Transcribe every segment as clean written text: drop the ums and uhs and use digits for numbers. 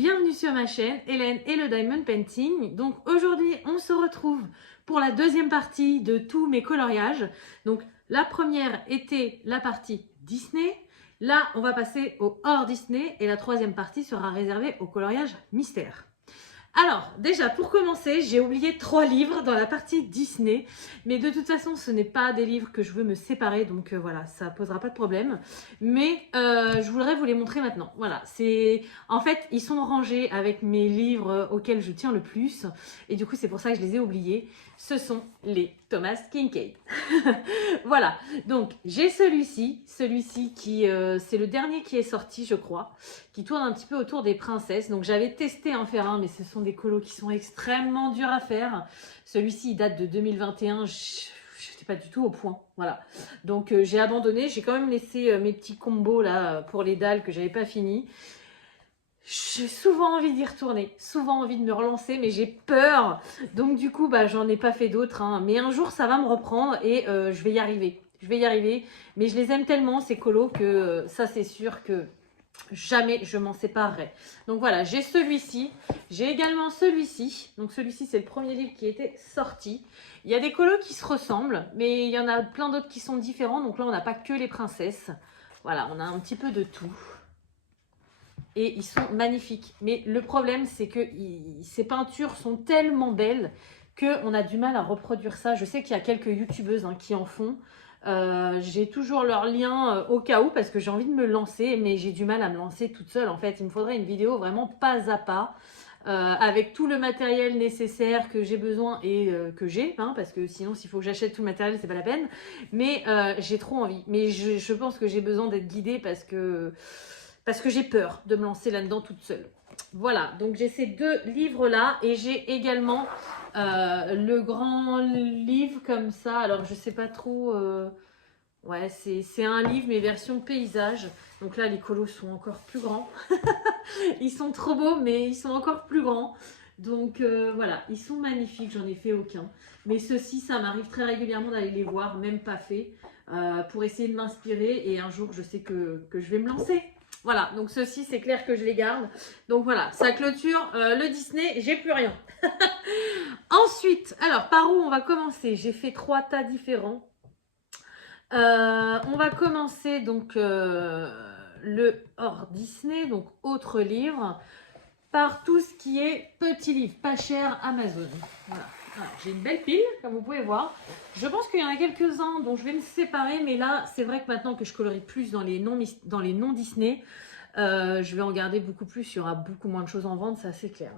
bienvenue sur ma chaîne Hélène et le Diamond Painting. Donc aujourd'hui on se retrouve pour la deuxième partie de tous mes coloriages. Donc la première était la partie Disney. Là on va passer au hors Disney et la troisième partie sera réservée au coloriage mystère. Alors, déjà, pour commencer, j'ai oublié 3 livres dans la partie Disney. Mais de toute façon, ce n'est pas des livres que je veux me séparer. Donc voilà, ça posera pas de problème. Mais je voudrais vous les montrer maintenant. Voilà, en fait, ils sont rangés avec mes livres auxquels je tiens le plus. Et du coup, c'est pour ça que je les ai oubliés. Ce sont les Thomas Kinkade. Voilà, donc j'ai celui-ci qui c'est le dernier qui est sorti, je crois, qui tourne un petit peu autour des princesses. Donc j'avais testé en faire un, mais ce sont des colos qui sont extrêmement durs à faire. Celui-ci il date de 2021, je n'étais pas du tout au point, voilà. Donc j'ai abandonné, j'ai quand même laissé mes petits combos là pour les dalles que j'avais pas fini. J'ai souvent envie d'y retourner, souvent envie de me relancer, mais j'ai peur. Donc du coup, bah, j'en ai pas fait d'autres. Hein. Mais un jour, ça va me reprendre et je vais y arriver. Je vais y arriver. Mais je les aime tellement, ces colos, que ça, c'est sûr que jamais je m'en séparerai. Donc voilà, j'ai celui-ci. J'ai également celui-ci. Donc celui-ci, c'est le premier livre qui était sorti. Il y a des colos qui se ressemblent, mais il y en a plein d'autres qui sont différents. Donc là, on n'a pas que les princesses. Voilà, on a un petit peu de tout. Et ils sont magnifiques. Mais le problème, c'est que ces peintures sont tellement belles qu'on a du mal à reproduire ça. Je sais qu'il y a quelques youtubeuses qui en font. J'ai toujours leur lien au cas où parce que j'ai envie de me lancer, mais j'ai du mal à me lancer toute seule. En fait, il me faudrait une vidéo vraiment pas à pas. Avec tout le matériel nécessaire que j'ai besoin et que j'ai, parce que sinon s'il faut que j'achète tout le matériel, c'est pas la peine. Mais j'ai trop envie. Mais je pense que j'ai besoin d'être guidée parce que j'ai peur de me lancer là-dedans toute seule. Voilà, donc j'ai ces 2 livres-là et j'ai également le grand livre comme ça. Alors, je sais pas trop... ouais, c'est un livre, mais version paysage. Donc là, les colos sont encore plus grands. Ils sont trop beaux, mais ils sont encore plus grands. Donc voilà, ils sont magnifiques, j'en ai fait aucun. Mais ceux-ci, ça m'arrive très régulièrement d'aller les voir, même pas fait, pour essayer de m'inspirer. Et un jour, je sais que je vais me lancer. Voilà, donc ceux-ci, c'est clair que je les garde. Donc voilà, ça clôture le Disney, j'ai plus rien. Ensuite, alors par où on va commencer? J'ai fait 3 tas différents. On va commencer donc le hors Disney, donc autre livre, par tout ce qui est petit livre, pas cher, Amazon. Voilà. J'ai une belle pile, comme vous pouvez voir. Je pense qu'il y en a quelques-uns dont je vais me séparer, mais là, c'est vrai que maintenant que je colorie plus dans les non Disney, je vais en garder beaucoup plus. Il y aura beaucoup moins de choses en vente, ça c'est clair.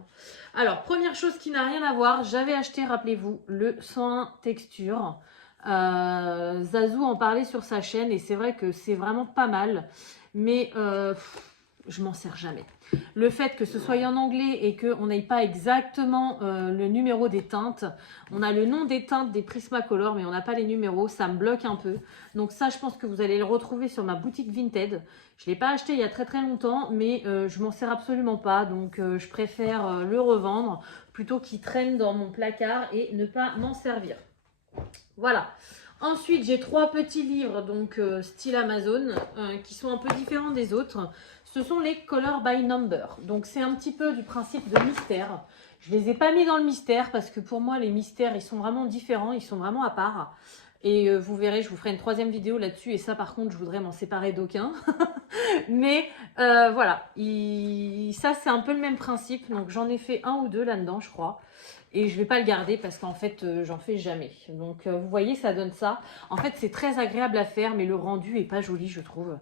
Alors, première chose qui n'a rien à voir, j'avais acheté, rappelez-vous, le 101 texture. Zazou en parlait sur sa chaîne et c'est vrai que c'est vraiment pas mal, mais je m'en sers jamais. Le fait que ce soit en anglais et qu'on n'ait pas exactement le numéro des teintes, on a le nom des teintes des Prismacolor, mais on n'a pas les numéros, ça me bloque un peu. Donc ça, je pense que vous allez le retrouver sur ma boutique Vinted. Je ne l'ai pas acheté il y a très très longtemps, mais je m'en sers absolument pas, donc je préfère le revendre plutôt qu'il traîne dans mon placard et ne pas m'en servir. Voilà. Ensuite, j'ai 3 petits livres, donc style Amazon, qui sont un peu différents des autres. Ce sont les Color by Number. Donc, c'est un petit peu du principe de mystère. Je ne les ai pas mis dans le mystère parce que pour moi, les mystères, ils sont vraiment différents, ils sont vraiment à part. Et vous verrez, je vous ferai une 3e vidéo là-dessus. Et ça, par contre, je voudrais m'en séparer d'aucun. Mais voilà, ça, c'est un peu le même principe. Donc, j'en ai fait 1 ou 2 là-dedans, je crois. Et je ne vais pas le garder parce qu'en fait, j'en fais jamais. Donc, vous voyez, ça donne ça. En fait, c'est très agréable à faire, mais le rendu n'est pas joli, je trouve.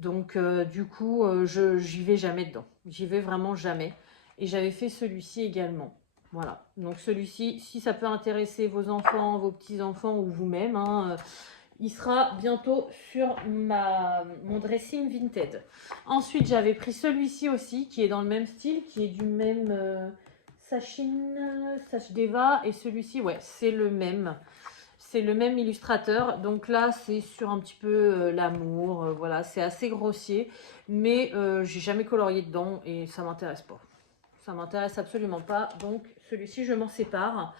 Donc, du coup, j'y vais jamais dedans. J'y vais vraiment jamais. Et j'avais fait celui-ci également. Voilà. Donc, celui-ci, si ça peut intéresser vos enfants, vos petits-enfants ou vous-même, il sera bientôt sur mon dressing Vinted. Ensuite, j'avais pris celui-ci aussi, qui est dans le même style, qui est du même... Sachdeva, et celui-ci, ouais, c'est le même. C'est le même illustrateur. Donc là, c'est sur un petit peu l'amour. Voilà, c'est assez grossier. Mais j'ai jamais colorié dedans et ça m'intéresse pas. Ça m'intéresse absolument pas. Donc celui-ci, je m'en sépare.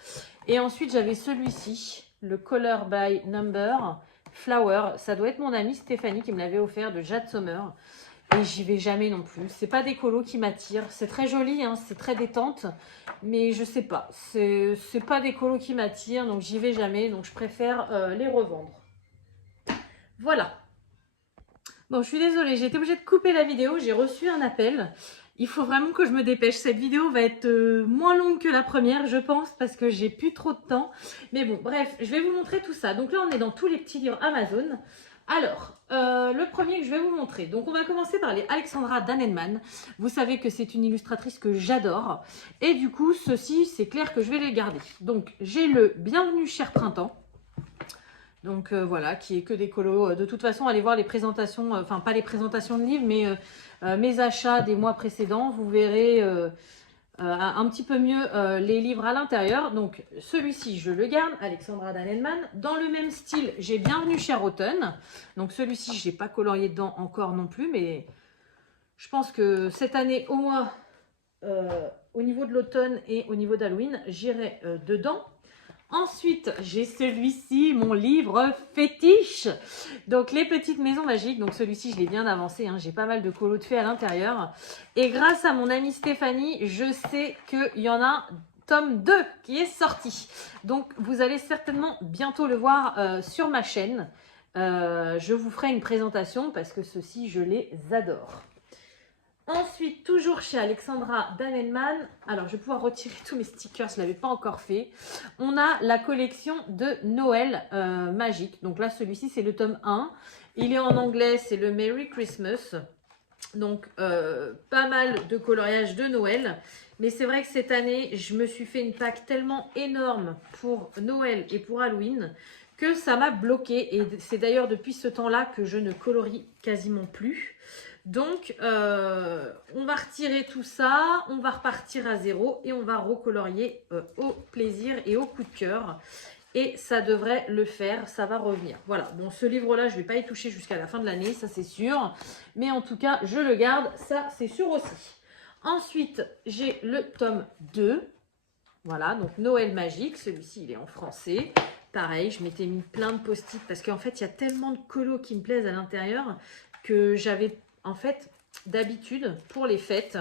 Et ensuite, j'avais celui-ci, le Color by Number Flower. Ça doit être mon amie Stéphanie qui me l'avait offert de Jade Sommer. et j'y vais jamais non plus. C'est pas des colos qui m'attirent. C'est très joli, hein, c'est très détente, mais je sais pas. C'est pas des colos qui m'attirent, donc j'y vais jamais. Donc je préfère les revendre. Voilà. Bon, je suis désolée, j'ai été obligée de couper la vidéo. J'ai reçu un appel. Il faut vraiment que je me dépêche. Cette vidéo va être moins longue que la première, je pense, parce que j'ai plus trop de temps. Mais bon, bref, je vais vous montrer tout ça. Donc là, on est dans tous les petits livres Amazon. Alors, le premier que je vais vous montrer. Donc, on va commencer par les Alexandra Danenman. Vous savez que c'est une illustratrice que j'adore. Et du coup, ceux-ci, c'est clair que je vais les garder. Donc, j'ai le Bienvenue cher printemps. Donc voilà, qui est que des colos. De toute façon, allez voir les présentations, enfin pas les présentations de livres, mais mes achats des mois précédents. Vous verrez un petit peu mieux les livres à l'intérieur. Donc celui-ci, je le garde, Alexandra Danenman. Dans le même style, j'ai Bienvenue cher automne. Donc celui-ci, je n'ai pas colorié dedans encore non plus, mais je pense que cette année, au moins, au niveau de l'automne et au niveau d'Halloween, j'irai dedans. Ensuite, j'ai celui-ci, mon livre fétiche. Donc, les petites maisons magiques. Donc, celui-ci, je l'ai bien avancé. Hein. J'ai pas mal de colos de fées à l'intérieur. Et grâce à mon amie Stéphanie, je sais qu'il y en a un tome 2 qui est sorti. Donc, vous allez certainement bientôt le voir sur ma chaîne. Je vous ferai une présentation parce que ceux-ci, je les adore. Ensuite, toujours chez Alexandra Danenman, alors je vais pouvoir retirer tous mes stickers, je ne l'avais pas encore fait. On a la collection de Noël magique. Donc là, celui-ci, c'est le tome 1. Il est en anglais, c'est le Merry Christmas. Donc, pas mal de coloriage de Noël. Mais c'est vrai que cette année, je me suis fait une pack tellement énorme pour Noël et pour Halloween que ça m'a bloqué. Et c'est d'ailleurs depuis ce temps-là que je ne colorie quasiment plus. Donc, on va retirer tout ça, on va repartir à zéro et on va recolorier au plaisir et au coup de cœur. Et ça devrait le faire, ça va revenir. Voilà, bon, ce livre-là, je ne vais pas y toucher jusqu'à la fin de l'année, ça c'est sûr. Mais en tout cas, je le garde, ça c'est sûr aussi. Ensuite, j'ai le tome 2. Voilà, donc Noël magique, celui-ci il est en français. Pareil, je m'étais mis plein de post-it parce qu'en fait, il y a tellement de colos qui me plaisent à l'intérieur que j'avais... En fait, d'habitude, pour les fêtes,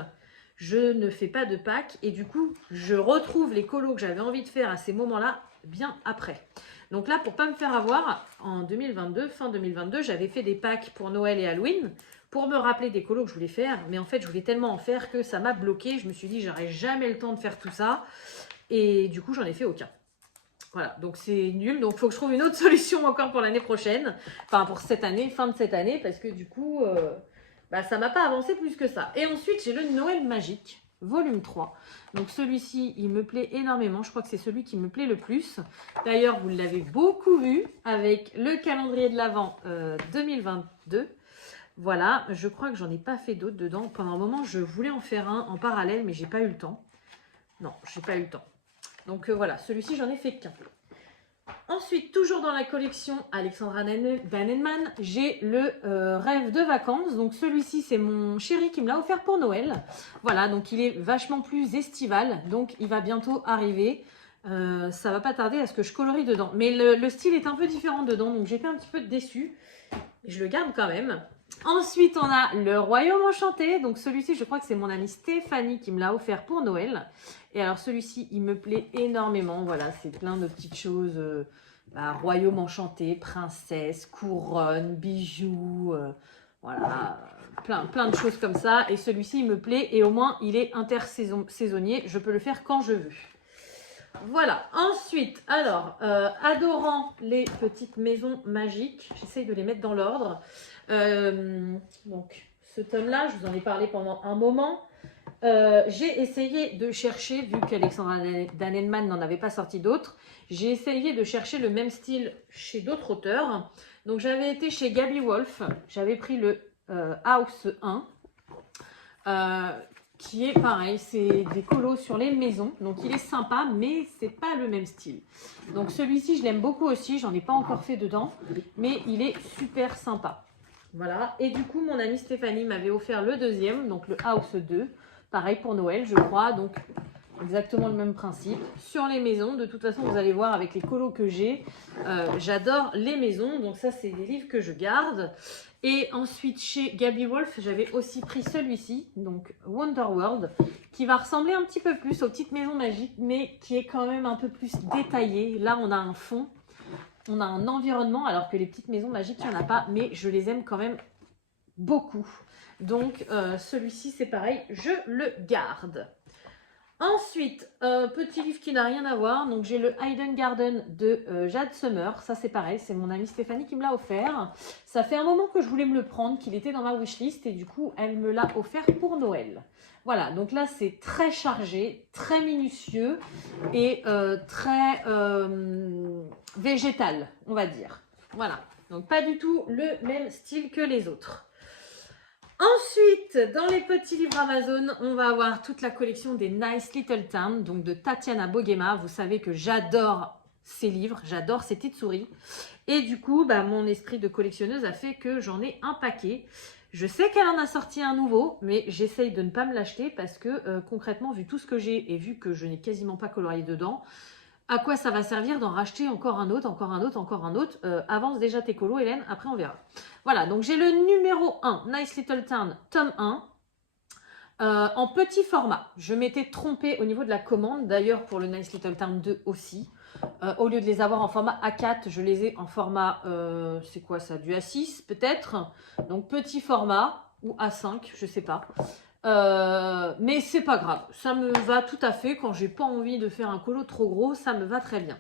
je ne fais pas de pack et du coup, je retrouve les colos que j'avais envie de faire à ces moments-là bien après. Donc là, pour ne pas me faire avoir, en 2022, fin 2022, j'avais fait des packs pour Noël et Halloween pour me rappeler des colos que je voulais faire. Mais en fait, je voulais tellement en faire que ça m'a bloqué. Je me suis dit, j'aurais jamais le temps de faire tout ça. Et du coup, j'en ai fait aucun. Voilà, donc c'est nul. Donc, il faut que je trouve une autre solution encore pour l'année prochaine. Enfin, pour cette année, fin de cette année, parce que du coup... ça m'a pas avancé plus que ça. Et ensuite, j'ai le Noël magique, volume 3. Donc celui-ci, il me plaît énormément. Je crois que c'est celui qui me plaît le plus. D'ailleurs, vous l'avez beaucoup vu avec le calendrier de l'Avent 2022. Voilà, je crois que j'en ai pas fait d'autres dedans. Pendant un moment, je voulais en faire un en parallèle, mais j'ai pas eu le temps. Non, j'ai pas eu le temps. Donc voilà, celui-ci, j'en ai fait qu'un. Ensuite, toujours dans la collection Alexandra Danenman, j'ai le Rêve de vacances. Donc celui-ci, c'est mon chéri qui me l'a offert pour Noël. Voilà, donc il est vachement plus estival. Donc il va bientôt arriver. Ça va pas tarder à ce que je colorie dedans. Mais le style est un peu différent dedans, donc j'étais un petit peu déçue. Je le garde quand même. Ensuite, on a le Royaume enchanté. Donc celui-ci, je crois que c'est mon amie Stéphanie qui me l'a offert pour Noël. Et alors celui-ci, il me plaît énormément. Voilà, c'est plein de petites choses. Royaume enchanté, princesse, couronne, bijoux. Voilà, plein de choses comme ça. Et celui-ci, il me plaît. Et au moins, il est intersaisonnier. Je peux le faire quand je veux. Voilà, ensuite, alors, adorant les petites maisons magiques, j'essaye de les mettre dans l'ordre. Donc, ce tome-là, je vous en ai parlé pendant un moment. J'ai essayé de chercher, vu qu'Alexandra Danenman n'en avait pas sorti d'autres, j'ai essayé de chercher le même style chez d'autres auteurs. Donc, j'avais été chez Gaby Wolf, j'avais pris le House 1. Qui est pareil, c'est des colos sur les maisons, donc il est sympa, mais c'est pas le même style. Donc celui-ci, je l'aime beaucoup aussi, j'en ai pas encore fait dedans, mais il est super sympa. Voilà, et du coup, mon amie Stéphanie m'avait offert le deuxième, donc le House 2, pareil pour Noël, je crois. Donc exactement le même principe. Sur les maisons, de toute façon, vous allez voir avec les colos que j'ai, j'adore les maisons. Donc ça, c'est des livres que je garde. Et ensuite, chez Gaby Wolf, j'avais aussi pris celui-ci, donc Wonder World, qui va ressembler un petit peu plus aux petites maisons magiques, mais qui est quand même un peu plus détaillé. Là, on a un fond, on a un environnement, alors que les petites maisons magiques, il n'y en a pas, mais je les aime quand même beaucoup. Donc, celui-ci, c'est pareil, je le garde. Ensuite, petit livre qui n'a rien à voir. Donc, j'ai le Hidden Garden de Jade Summer. Ça, c'est pareil. C'est mon amie Stéphanie qui me l'a offert. Ça fait un moment que je voulais me le prendre, qu'il était dans ma wishlist. Et du coup, elle me l'a offert pour Noël. Voilà. Donc là, c'est très chargé, très minutieux et très végétal, on va dire. Voilà. Donc, pas du tout le même style que les autres. Ensuite, dans les petits livres Amazon, on va avoir toute la collection des Nice Little Town, donc de Tatiana Bogema. Vous savez que j'adore ces livres, j'adore ces petites souris. Et du coup, mon esprit de collectionneuse a fait que j'en ai un paquet. Je sais qu'elle en a sorti un nouveau, mais j'essaye de ne pas me l'acheter parce que concrètement, vu tout ce que j'ai et vu que je n'ai quasiment pas colorié dedans, à quoi ça va servir d'en racheter encore un autre, encore un autre, encore un autre. Avance déjà tes colos, Hélène, après on verra. Voilà, donc j'ai le numéro 1, Nice Little Town, tome 1, en petit format. Je m'étais trompée au niveau de la commande, d'ailleurs pour le Nice Little Town 2 aussi. Au lieu de les avoir en format A4, je les ai en format, c'est quoi ça, du A6 peut-être. Donc petit format, ou A5, je sais pas. Mais c'est pas grave, ça me va tout à fait. Quand j'ai pas envie de faire un colo trop gros, ça me va très bien.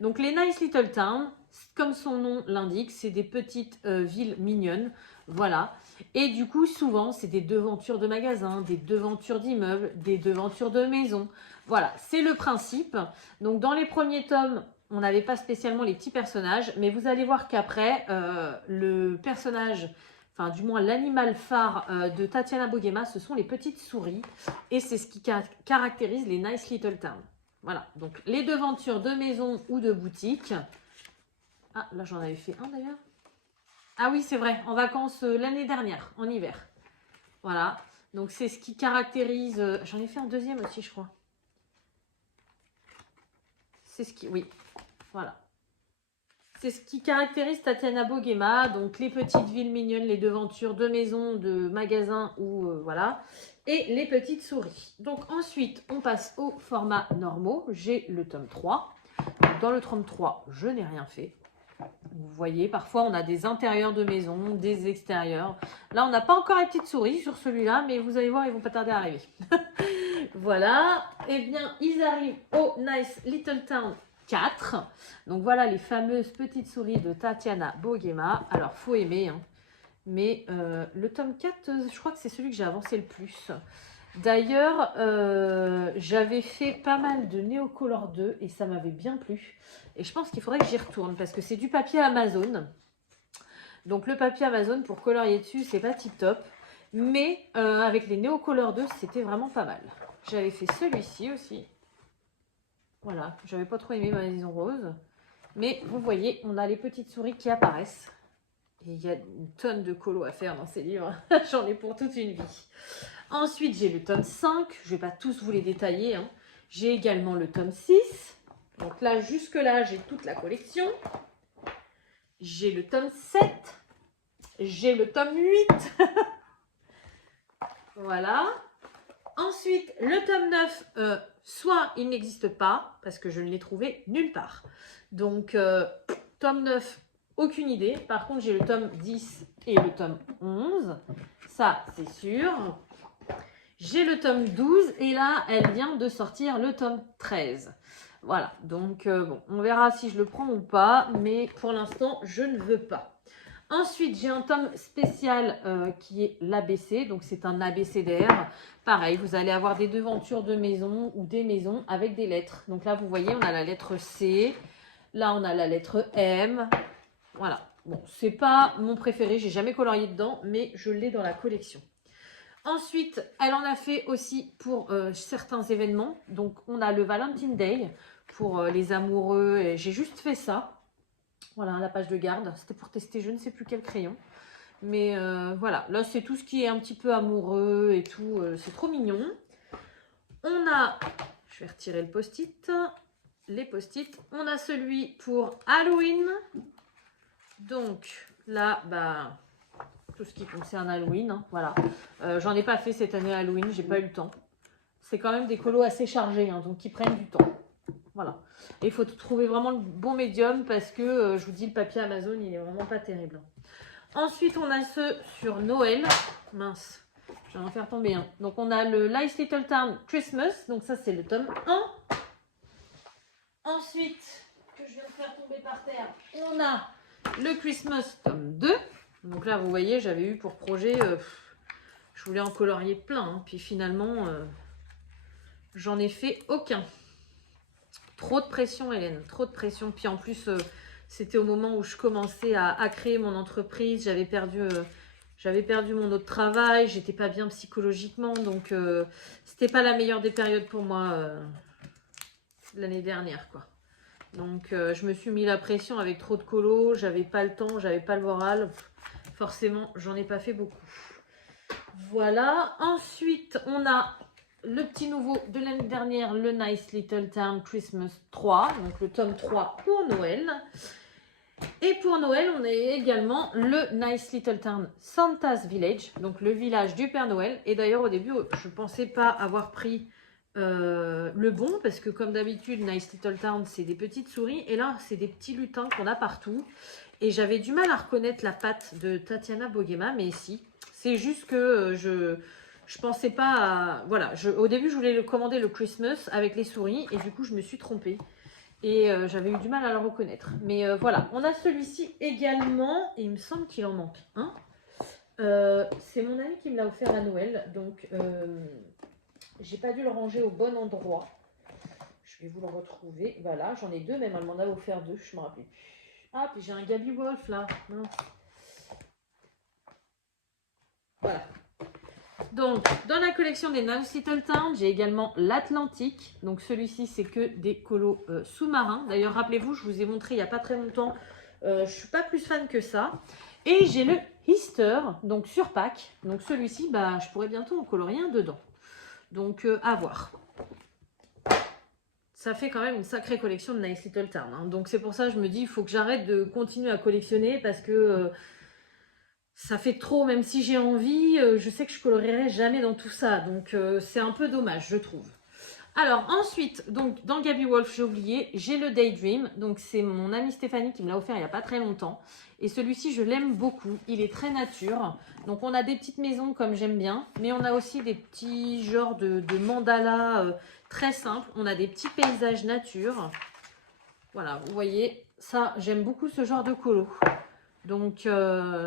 Donc les Nice Little Town, comme son nom l'indique, c'est des petites villes mignonnes, voilà. Et du coup, souvent, c'est des devantures de magasins, des devantures d'immeubles, des devantures de maisons. Voilà, c'est le principe. Donc dans les premiers tomes, on n'avait pas spécialement les petits personnages, mais vous allez voir qu'après, le personnage, enfin du moins l'animal phare de Tatiana Bogema, ce sont les petites souris. Et c'est ce qui caractérise les Nice Little Town. Voilà, donc les devantures de maison ou de boutique. Ah, là j'en avais fait un d'ailleurs. Ah oui, c'est vrai, en vacances l'année dernière, en hiver. Voilà, donc c'est ce qui caractérise... j'en ai fait un deuxième aussi, je crois. C'est ce qui... Oui, voilà. C'est ce qui caractérise Tatiana Bogema, donc les petites villes mignonnes, les devantures de maisons, de magasins ou voilà, et les petites souris. Donc ensuite, on passe au format normaux. J'ai le tome 3. Dans le tome 3, je n'ai rien fait. Vous voyez, parfois on a des intérieurs de maison, des extérieurs. Là, on n'a pas encore les petites souris sur celui-là, mais vous allez voir, ils vont pas tarder à arriver. Voilà. Eh bien, ils arrivent au Nice Little Town 4. Donc voilà les fameuses petites souris de Tatiana Bogema. Alors, faut aimer, hein. Mais le tome 4, je crois que c'est celui que j'ai avancé le plus. D'ailleurs, j'avais fait pas mal de Neocolor 2 et ça m'avait bien plu. Et je pense qu'il faudrait que j'y retourne parce que c'est du papier Amazon. Donc le papier Amazon pour colorier dessus, c'est pas tip top. Mais avec les Neocolor 2, c'était vraiment pas mal. J'avais fait celui-ci aussi. Voilà, j'avais pas trop aimé ma maison rose. Mais vous voyez, on a les petites souris qui apparaissent. Et il y a une tonne de colos à faire dans ces livres. J'en ai pour toute une vie. Ensuite, j'ai le tome 5. Je ne vais pas tous vous les détailler, hein. J'ai également le tome 6. Donc là, jusque-là, j'ai toute la collection. J'ai le tome 7. J'ai le tome 8. Voilà. Ensuite, le tome 9, soit il n'existe pas, parce que je ne l'ai trouvé nulle part. Donc, tome 9, aucune idée. Par contre, j'ai le tome 10 et le tome 11. Ça, c'est sûr. J'ai le tome 12 et là, elle vient de sortir le tome 13. Voilà, donc bon, on verra si je le prends ou pas, mais pour l'instant, je ne veux pas. Ensuite, j'ai un tome spécial qui est l'ABC, donc c'est un abécédaire. Pareil, vous allez avoir des devantures de maison ou des maisons avec des lettres. Donc là, vous voyez, on a la lettre C, là, on a la lettre M. Voilà, bon, c'est pas mon préféré, j'ai jamais colorié dedans, mais je l'ai dans la collection. Ensuite, elle en a fait aussi pour certains événements. Donc, on a le Valentine Day pour les amoureux. Et j'ai juste fait ça. Voilà, la page de garde. C'était pour tester je ne sais plus quel crayon. Mais voilà, là, c'est tout ce qui est un petit peu amoureux et tout. C'est trop mignon. On a, Je vais retirer le post-it. Les post-it. On a celui pour Halloween. Donc là, bah, tout ce qui concerne Halloween. Hein, voilà. J'en ai pas fait cette année Halloween, j'ai pas eu le temps. C'est quand même des colos assez chargés, hein, donc qui prennent du temps. Voilà. Et il faut trouver vraiment le bon médium parce que, je vous dis, le papier Amazon, il est vraiment pas terrible. Ensuite, on a ceux sur Noël. Mince, je vais en faire tomber un. Donc, on a le Nice Little Town Christmas. Donc, ça, c'est le tome 1. Ensuite, que je viens de faire tomber par terre, on a le Christmas tome 2. Donc là, vous voyez, j'avais eu pour projet, je voulais en colorier plein. Hein, puis finalement, j'en ai fait aucun. Trop de pression, Hélène, trop de pression. Puis en plus, c'était au moment où je commençais à créer mon entreprise. J'avais perdu mon autre travail. J'étais pas bien psychologiquement. Donc, c'était pas la meilleure des périodes pour moi l'année dernière, quoi. Donc, je me suis mis la pression avec trop de colos. J'avais pas le temps, j'avais pas le moral. Forcément, j'en ai pas fait beaucoup. Voilà. Ensuite, on a le petit nouveau de l'année dernière, le Nice Little Town Christmas 3, donc le tome 3 pour Noël. Et pour Noël, on a également le Nice Little Town Santa's Village, donc le village du Père Noël. Et d'ailleurs, au début, je ne pensais pas avoir pris le bon, parce que comme d'habitude, Nice Little Town, c'est des petites souris. Et là, c'est des petits lutins qu'on a partout. Et j'avais du mal à reconnaître la patte de Tatiana Bogema, mais si. C'est juste que je pensais pas à... Voilà, au début, je voulais le commander le Christmas avec les souris. Et du coup, je me suis trompée. Et j'avais eu du mal à le reconnaître. Mais voilà, on a celui-ci également. Et il me semble qu'il en manque un. C'est mon ami qui me l'a offert à Noël. Donc, j'ai pas dû le ranger au bon endroit. Je vais vous le retrouver. Voilà, j'en ai deux. Même elle m'en a offert deux. Je me rappelle plus. Ah, puis j'ai un Gaby Wolf là. Mince. Voilà. Donc, dans la collection des Nice Little Town, j'ai également l'Atlantique. Donc, celui-ci, c'est que des colos sous-marins. D'ailleurs, rappelez-vous, je vous ai montré il n'y a pas très longtemps. Je ne suis pas plus fan que ça. Et j'ai le Easter, donc sur pack. Donc, celui-ci, bah, je pourrais bientôt en colorier un dedans. Donc, à voir. Ça fait quand même une sacrée collection de Nice Little Town. Hein. Donc, c'est pour ça que je me dis, il faut que j'arrête de continuer à collectionner parce que... ça fait trop, même si j'ai envie, je sais que je colorierai jamais dans tout ça. Donc, c'est un peu dommage, je trouve. Alors, ensuite, donc, dans Gaby Wolf, j'ai oublié, j'ai le Daydream. Donc, c'est mon amie Stéphanie qui me l'a offert il n'y a pas très longtemps. Et celui-ci, je l'aime beaucoup. Il est très nature. Donc, on a des petites maisons comme j'aime bien. Mais on a aussi des petits genres de mandalas très simples. On a des petits paysages nature. Voilà, vous voyez, ça, j'aime beaucoup ce genre de colo. Donc,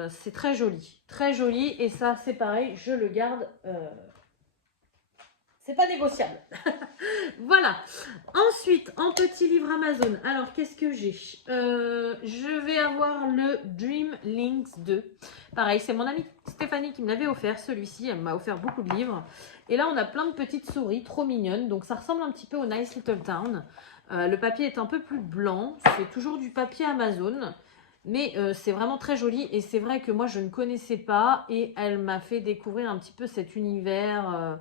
c'est très joli. Et ça, c'est pareil, je le garde. C'est pas négociable. Voilà. Ensuite, en petit livre Amazon. Alors, qu'est-ce que j'ai je vais avoir le Dream Links 2. Pareil, c'est mon amie Stéphanie qui me l'avait offert, celui-ci. Elle m'a offert beaucoup de livres. Et là, on a plein de petites souris, trop mignonnes. Donc, ça ressemble un petit peu au Nice Little Town. Le papier est un peu plus blanc. C'est toujours du papier Amazon. Mais c'est vraiment très joli et c'est vrai que moi je ne connaissais pas et elle m'a fait découvrir un petit peu cet univers.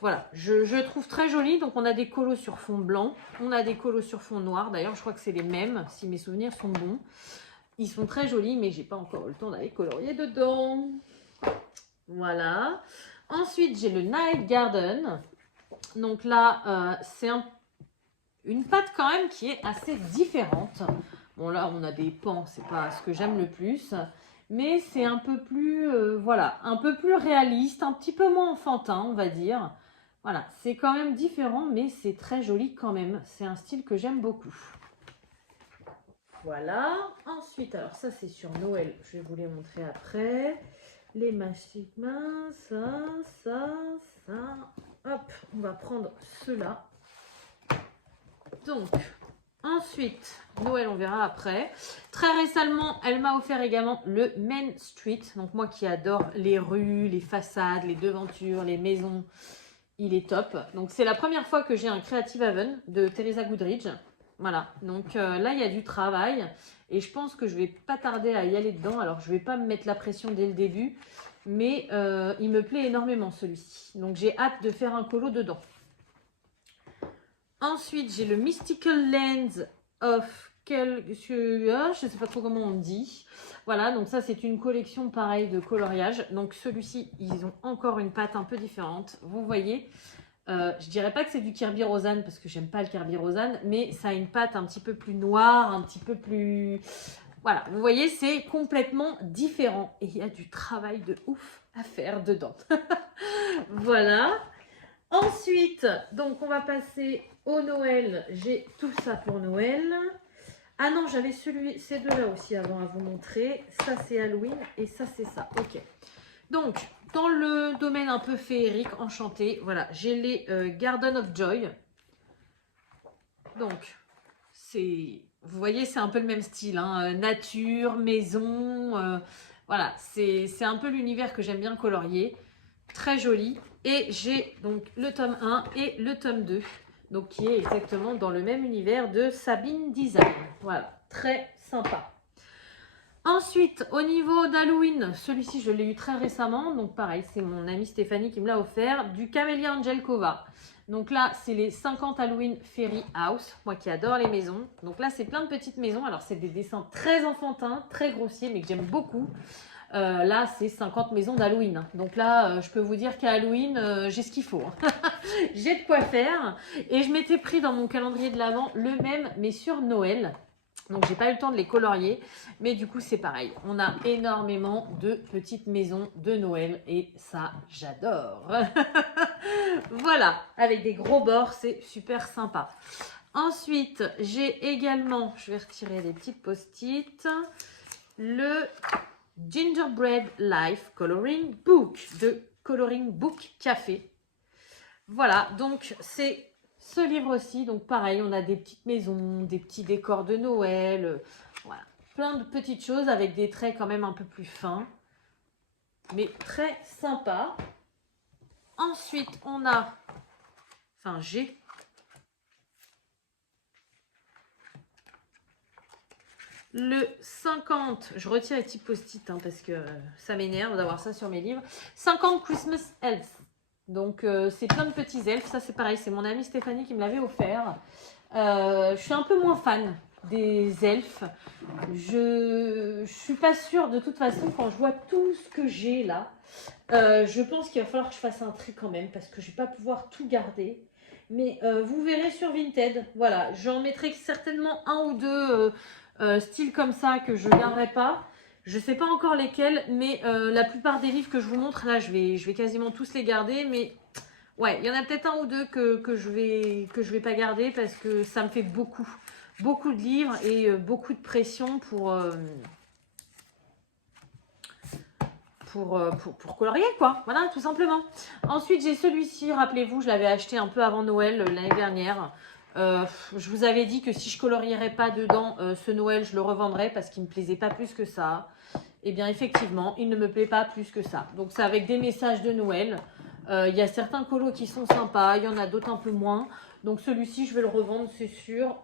Voilà, je trouve très joli. Donc on a des colos sur fond blanc, on a des colos sur fond noir. D'ailleurs je crois que c'est les mêmes si mes souvenirs sont bons. Ils sont très jolis mais j'ai pas encore eu le temps d'aller colorier dedans. Voilà. Ensuite j'ai le Night Garden. Donc là c'est une pâte quand même qui est assez différente. Bon là on a des pans, c'est pas ce que j'aime le plus, mais c'est un peu plus, voilà, un peu plus réaliste, un petit peu moins enfantin on va dire. Voilà, c'est quand même différent, mais c'est très joli quand même. C'est un style que j'aime beaucoup. Voilà. Ensuite, alors ça c'est sur Noël, je vais vous les montrer après. Les Magic Mains, ça. Hop, on va prendre ceux-là. Donc... ensuite, Noël, on verra après. Très récemment, elle m'a offert également le Main Street. Donc moi qui adore les rues, les façades, les devantures, les maisons, il est top. Donc c'est la première fois que j'ai un Creative Haven de Teresa Goodridge. Voilà, donc là il y a du travail et je pense que je vais pas tarder à y aller dedans. Alors je vais pas me mettre la pression dès le début, mais il me plaît énormément celui-ci. Donc j'ai hâte de faire un colo dedans. Ensuite, j'ai le Mystical Lens of je sais pas trop comment on dit. Voilà, donc ça c'est une collection pareille de coloriage. Donc celui-ci, ils ont encore une pâte un peu différente. Vous voyez, je dirais pas que c'est du Kirby Rosanne parce que j'aime pas le Kirby Rosanne, mais ça a une pâte un petit peu plus noire, un petit peu plus... Voilà, vous voyez, c'est complètement différent. Et il y a du travail de ouf à faire dedans. Voilà. Ensuite, donc on va passer au Noël. J'ai tout ça pour Noël. Ah non, j'avais ces deux-là aussi avant à vous montrer. Ça, c'est Halloween et ça, c'est ça. Ok. Donc, dans le domaine un peu féerique, enchanté, voilà, j'ai les Garden of Joy. Donc, vous voyez, c'est un peu le même style. Hein, nature, maison, voilà, c'est un peu l'univers que j'aime bien colorier. Très joli. Et j'ai donc le tome 1 et le tome 2. Donc, qui est exactement dans le même univers de Sabine Design. Voilà, très sympa. Ensuite, au niveau d'Halloween, celui-ci, je l'ai eu très récemment. Donc, pareil, c'est mon amie Stéphanie qui me l'a offert. Du Camellia Angelkova. Donc là, c'est les 50 Halloween Fairy House. Moi qui adore les maisons. Donc là, c'est plein de petites maisons. Alors, c'est des dessins très enfantins, très grossiers, mais que j'aime beaucoup. Là, c'est 50 maisons d'Halloween. Donc là, je peux vous dire qu'à Halloween, j'ai ce qu'il faut. J'ai de quoi faire. Et je m'étais pris dans mon calendrier de l'Avent le même, mais sur Noël. Donc, j'ai pas eu le temps de les colorier. Mais du coup, c'est pareil. On a énormément de petites maisons de Noël. Et ça, j'adore. Voilà. Avec des gros bords, c'est super sympa. Ensuite, j'ai également, je vais retirer les petites post-it, le Gingerbread Life Coloring Book de Coloring Book Café. Voilà, donc c'est ce livre-ci. Donc pareil, on a des petites maisons, des petits décors de Noël. Voilà, plein de petites choses avec des traits quand même un peu plus fins. Mais très sympa. Ensuite, on a... Enfin, j'ai... Le 50, je retire les petits post-it hein, parce que ça m'énerve d'avoir ça sur mes livres. 50 Christmas Elves. Donc, c'est plein de petits elfes. Ça, c'est pareil. C'est mon amie Stéphanie qui me l'avait offert. Je suis un peu moins fan des elfes. Je suis pas sûre de toute façon quand je vois tout ce que j'ai là. Je pense qu'il va falloir que je fasse un tri quand même parce que je vais pas pouvoir tout garder. Mais vous verrez sur Vinted. Voilà, j'en mettrai certainement un ou deux styles comme ça que je ne garderai pas. Je ne sais pas encore lesquels, mais la plupart des livres que je vous montre, là, je vais quasiment tous les garder. Mais ouais, il y en a peut-être un ou deux que je vais pas garder parce que ça me fait beaucoup de livres et beaucoup de pression pour colorier quoi, voilà tout simplement. Ensuite j'ai celui-ci, rappelez-vous je l'avais acheté un peu avant Noël l'année dernière. Je vous avais dit que si je colorierais pas dedans ce Noël je le revendrais parce qu'il me plaisait pas plus que ça. Et bien effectivement il ne me plaît pas plus que ça, donc c'est avec des messages de Noël. Il y a certains colos qui sont sympas, il y en a d'autres un peu moins, donc celui-ci je vais le revendre c'est sûr.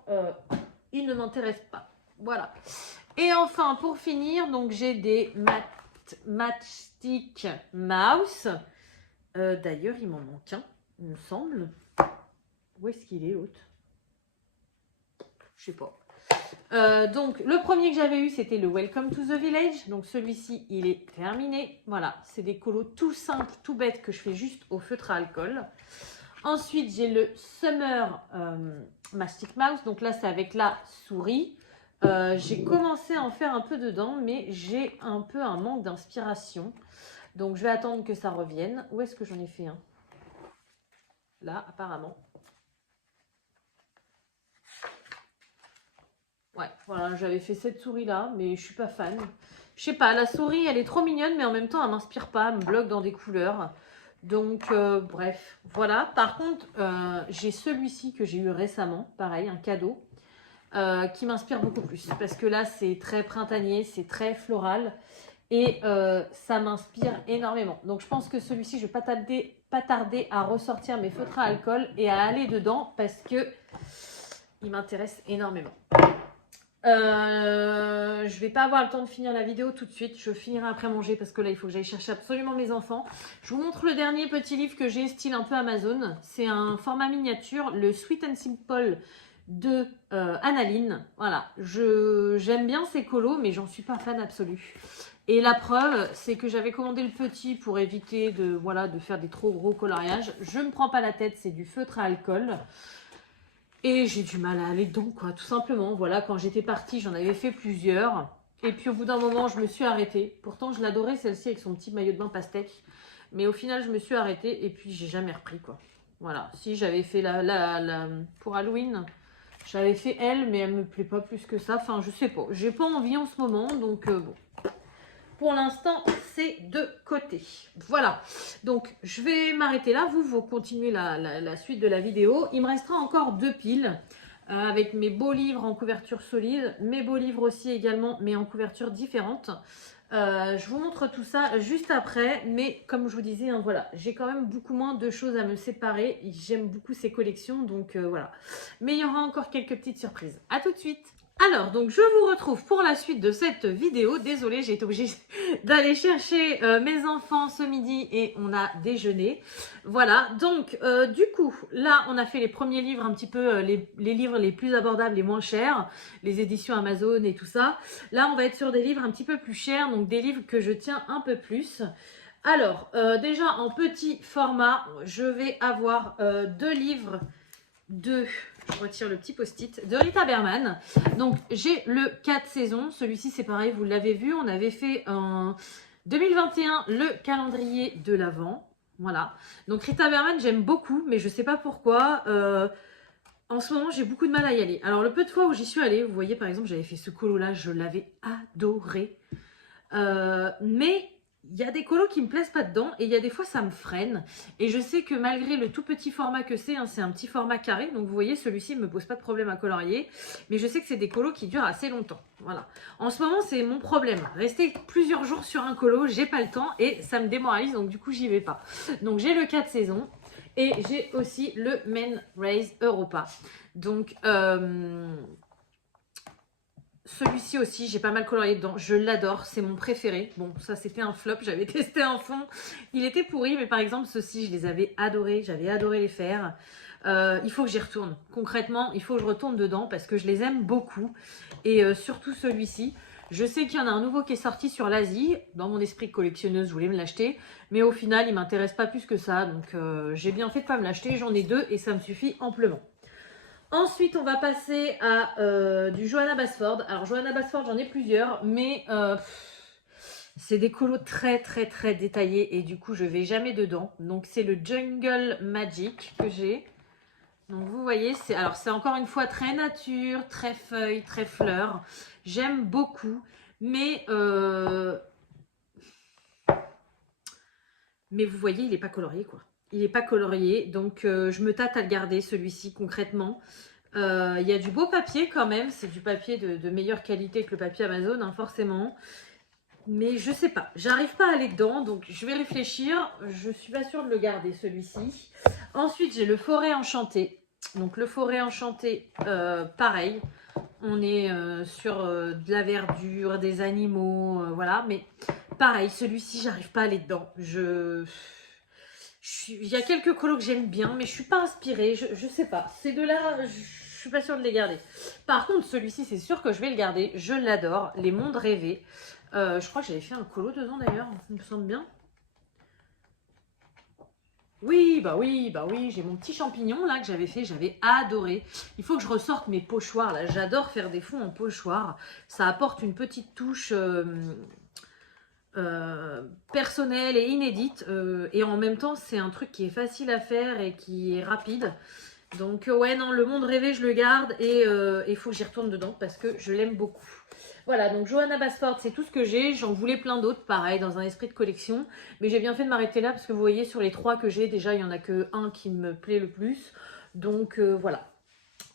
Il ne m'intéresse pas, voilà. Et enfin pour finir donc j'ai des Matchstick Mouse. D'ailleurs, il m'en manque un, il me semble. Où est-ce qu'il est, l'autre? Je sais pas. Donc, le premier que j'avais eu, c'était le Welcome to the Village. Donc, celui-ci, il est terminé. Voilà, c'est des colos tout simples, tout bêtes que je fais juste au feutre à alcool. Ensuite, j'ai le Summer Matchstick Mouse. Donc là, c'est avec la souris. J'ai commencé à en faire un peu dedans, mais j'ai un peu un manque d'inspiration. Donc, je vais attendre que ça revienne. Où est-ce que j'en ai fait un? Là, apparemment. Ouais, voilà, j'avais fait cette souris-là, mais je suis pas fan. Je sais pas, la souris, elle est trop mignonne, mais en même temps, elle m'inspire pas, elle me bloque dans des couleurs. Donc, bref, voilà. Par contre, j'ai celui-ci que j'ai eu récemment, pareil, un cadeau. Qui m'inspire beaucoup plus parce que là c'est très printanier, c'est très floral et ça m'inspire énormément. Donc je pense que celui-ci je vais pas tarder à ressortir mes feutres à alcool et à aller dedans parce que il m'intéresse énormément. Je vais pas avoir le temps de finir la vidéo tout de suite. Je finirai après manger parce que là, il faut que j'aille chercher absolument mes enfants. Je vous montre le dernier petit livre que j'ai, style un peu Amazon. C'est un format miniature, le Sweet and Simple de Annaline. Voilà, j'aime bien ces colos, mais j'en suis pas fan absolue. Et la preuve, c'est que j'avais commandé le petit pour éviter de, voilà, de faire des trop gros coloriages. Je me prends pas la tête, c'est du feutre à alcool. Et j'ai du mal à aller dedans, quoi, tout simplement. Voilà, quand j'étais partie, j'en avais fait plusieurs. Et puis au bout d'un moment, je me suis arrêtée. Pourtant, je l'adorais celle-ci avec son petit maillot de bain pastèque. Mais au final, je me suis arrêtée et puis j'ai jamais repris, quoi. Voilà, si j'avais fait pour Halloween, j'avais fait elle, mais elle me plaît pas plus que ça. Enfin, je sais pas. J'ai pas envie en ce moment, donc bon. Pour l'instant, c'est de côté. Voilà. Donc, je vais m'arrêter là. Vous continuez la suite de la vidéo. Il me restera encore 2 piles avec mes beaux livres en couverture solide. Mes beaux livres aussi également, mais en couverture différente. Je vous montre tout ça juste après. Mais comme je vous disais, hein, voilà, j'ai quand même beaucoup moins de choses à me séparer. J'aime beaucoup ces collections, donc voilà. Mais il y aura encore quelques petites surprises. À tout de suite. Alors, donc je vous retrouve pour la suite de cette vidéo. Désolée, j'ai été obligée d'aller chercher mes enfants ce midi et on a déjeuné. Voilà, donc du coup, là, on a fait les premiers livres, un petit peu les livres les plus abordables, les moins chers, les éditions Amazon et tout ça. Là, on va être sur des livres un petit peu plus chers, donc des livres que je tiens un peu plus. Alors, déjà en petit format, je vais avoir 2 livres de... Je retire le petit post-it de Rita Berman. Donc, j'ai le 4 saisons. Celui-ci, c'est pareil, vous l'avez vu. On avait fait en 2021 le calendrier de l'Avent. Voilà. Donc, Rita Berman, j'aime beaucoup, mais je ne sais pas pourquoi. En ce moment, j'ai beaucoup de mal à y aller. Alors, le peu de fois où j'y suis allée, vous voyez, par exemple, j'avais fait ce colo-là. Je l'avais adoré. Mais... il y a des colos qui me plaisent pas dedans et il y a des fois ça me freine. Et je sais que malgré le tout petit format que c'est, hein, c'est un petit format carré. Donc vous voyez, celui-ci ne me pose pas de problème à colorier. Mais je sais que c'est des colos qui durent assez longtemps. Voilà. En ce moment, c'est mon problème. Rester plusieurs jours sur un colo, j'ai pas le temps et ça me démoralise. Donc du coup, j'y vais pas. Donc j'ai le 4 saisons et j'ai aussi le Men Race Europa. Donc... celui-ci aussi, j'ai pas mal colorié dedans. Je l'adore, c'est mon préféré. Bon, ça c'était un flop, j'avais testé un fond. Il était pourri, mais par exemple, ceux-ci, je les avais adorés. J'avais adoré les faire. Il faut que j'y retourne. Concrètement, il faut que je retourne dedans parce que je les aime beaucoup. Et surtout celui-ci. Je sais qu'il y en a un nouveau qui est sorti sur l'Asie. Dans mon esprit de collectionneuse, je voulais me l'acheter. Mais au final, il m'intéresse pas plus que ça. Donc, j'ai bien fait de pas me l'acheter. J'en ai 2 et ça me suffit amplement. Ensuite, on va passer à du Johanna Basford. Alors, Johanna Basford, j'en ai plusieurs, mais c'est des colos très, très, très détaillés et du coup, je vais jamais dedans. Donc, c'est le Jungle Magic que j'ai. Donc, vous voyez, c'est encore une fois très nature, très feuilles, très fleurs. J'aime beaucoup, mais vous voyez, il n'est pas colorié, quoi. Il n'est pas colorié, donc je me tâte à le garder, celui-ci, concrètement. Il y a du beau papier quand même, c'est du papier de meilleure qualité que le papier Amazon, hein, forcément. Mais je sais pas, j'arrive pas à aller dedans, donc je vais réfléchir. Je suis pas sûre de le garder, celui-ci. Ensuite, j'ai le Forêt Enchantée. Donc le Forêt Enchantée, pareil. On est sur de la verdure, des animaux, voilà. Mais pareil, celui-ci, j'arrive pas à aller dedans. Il y a quelques colos que j'aime bien, mais je suis pas inspirée. Je sais pas. Ces deux-là, je suis pas sûre de les garder. Par contre, celui-ci, c'est sûr que je vais le garder. Je l'adore. Les mondes rêvés. Je crois que j'avais fait un colo dedans d'ailleurs. Ça me semble bien. Oui, bah oui, bah oui. J'ai mon petit champignon là que j'avais fait. J'avais adoré. Il faut que je ressorte mes pochoirs là. J'adore faire des fonds en pochoir. Ça apporte une petite touche... personnelle et inédite et en même temps c'est un truc qui est facile à faire et qui est rapide, donc ouais, non, le monde rêvé je le garde et il faut que j'y retourne dedans parce que je l'aime beaucoup. Voilà, donc Johanna Basford, c'est tout ce que j'ai. J'en voulais plein d'autres, pareil, dans un esprit de collection, mais j'ai bien fait de m'arrêter là parce que vous voyez, sur les 3 que j'ai, déjà il n'y en a que un qui me plaît le plus, donc voilà.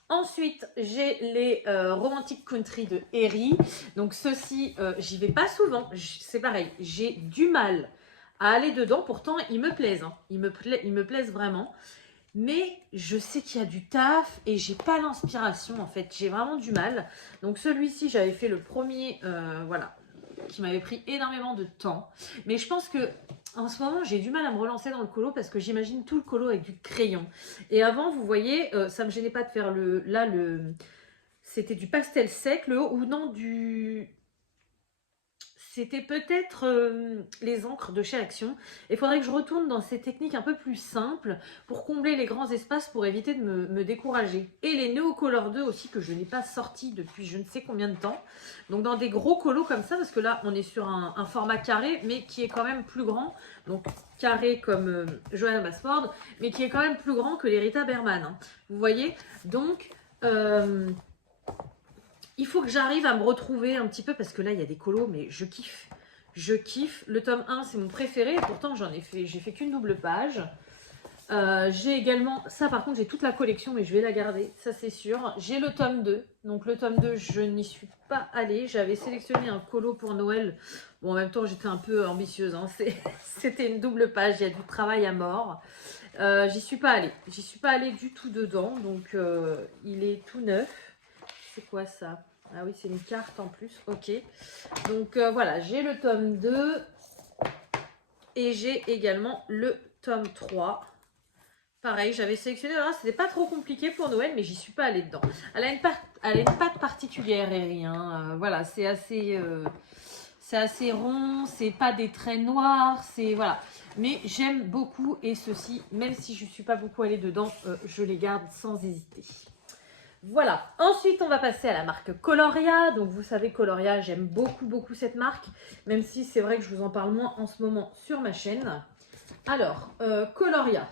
Ensuite, j'ai les Romantic Country de Herry. Donc, ceux-ci, j'y vais pas souvent. C'est pareil, j'ai du mal à aller dedans. Pourtant, ils me plaisent. Hein. Ils me plaisent vraiment. mais je sais qu'il y a du taf et j'ai pas l'inspiration en fait, j'ai vraiment du mal. Donc celui-ci, j'avais fait le premier, voilà, qui m'avait pris énormément de temps. Mais je pense que en ce moment, j'ai du mal à me relancer dans le colo parce que j'imagine tout le colo avec du crayon. Et avant, vous voyez, ça me gênait pas de faire c'était du pastel sec, le haut, ou non, c'était peut-être les encres de chez Action. Il faudrait que je retourne dans ces techniques un peu plus simples pour combler les grands espaces pour éviter de me décourager. Et les Neocolor 2 aussi que je n'ai pas sorti depuis je ne sais combien de temps. Donc dans des gros colos comme ça, parce que là on est sur un format carré mais qui est quand même plus grand. Donc carré comme Johanna Basford, mais qui est quand même plus grand que les Rita Berman. Hein. Vous voyez. Donc il faut que j'arrive à me retrouver un petit peu parce que là il y a des colos mais je kiffe. Je kiffe. Le tome 1 c'est mon préféré et pourtant j'ai fait qu'une double page. J'ai également, ça par contre j'ai toute la collection mais je vais la garder, ça c'est sûr. J'ai le tome 2, donc le tome 2 je n'y suis pas allée. J'avais sélectionné un colo pour Noël. Bon en même temps j'étais un peu ambitieuse, hein. C'était une double page, il y a du travail à mort. J'y suis pas allée du tout dedans, donc il est tout neuf. C'est quoi ça? Ah oui, c'est une carte en plus. Ok. Donc voilà, j'ai le tome 2 et j'ai également le tome 3. Pareil, j'avais sélectionné. C'était pas trop compliqué pour Noël, mais j'y suis pas allée dedans. Elle a une patte particulière, Eri. Voilà, c'est assez rond. C'est pas des traits noirs. C'est voilà. Mais j'aime beaucoup et ceci, même si je suis pas beaucoup allée dedans, je les garde sans hésiter. Voilà, ensuite on va passer à la marque Coloria. Donc vous savez Coloria, j'aime beaucoup cette marque, même si c'est vrai que je vous en parle moins en ce moment sur ma chaîne. Alors, Coloria,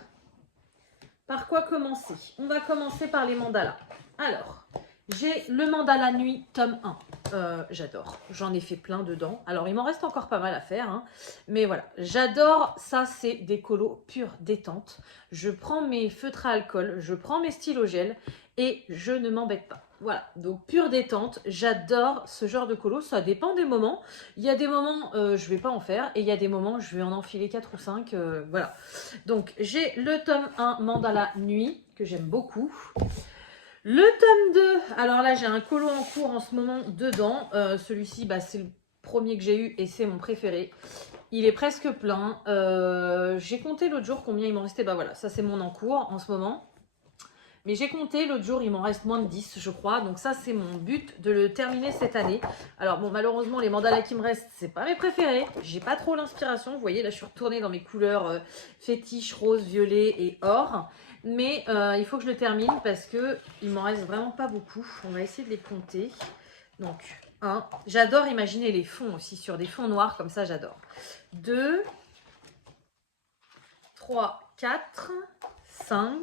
par quoi commencer? On va commencer par les mandalas. Alors, j'ai le mandala nuit tome 1. J'adore, j'en ai fait plein dedans. Alors il m'en reste encore pas mal à faire, hein. Mais voilà, j'adore. Ça c'est des colos pure détente. Je prends mes feutres à alcool, je prends mes stylos gel et je ne m'embête pas. Voilà, donc pure détente, j'adore ce genre de colo. Ça dépend des moments. Il y a des moments je vais pas en faire et il y a des moments je vais en enfiler 4 ou 5. Voilà, donc j'ai le tome 1 mandala nuit que j'aime beaucoup. Le tome 2, alors là j'ai un colo en cours en ce moment dedans. Celui-ci, c'est le premier que j'ai eu et c'est mon préféré. Il est presque plein. J'ai compté l'autre jour combien il m'en restait. Voilà, ça c'est mon en cours en ce moment. Mais j'ai compté l'autre jour, il m'en reste moins de 10 je crois. Donc ça c'est mon but de le terminer cette année. Alors bon, malheureusement les mandalas qui me restent, c'est pas mes préférés. J'ai pas trop l'inspiration. Vous voyez là je suis retournée dans mes couleurs fétiche, rose, violet et or. Mais il faut que je le termine parce que il m'en reste vraiment pas beaucoup. On va essayer de les compter. Donc 1. J'adore imaginer les fonds aussi sur des fonds noirs comme ça, j'adore. 2, 3, 4, 5.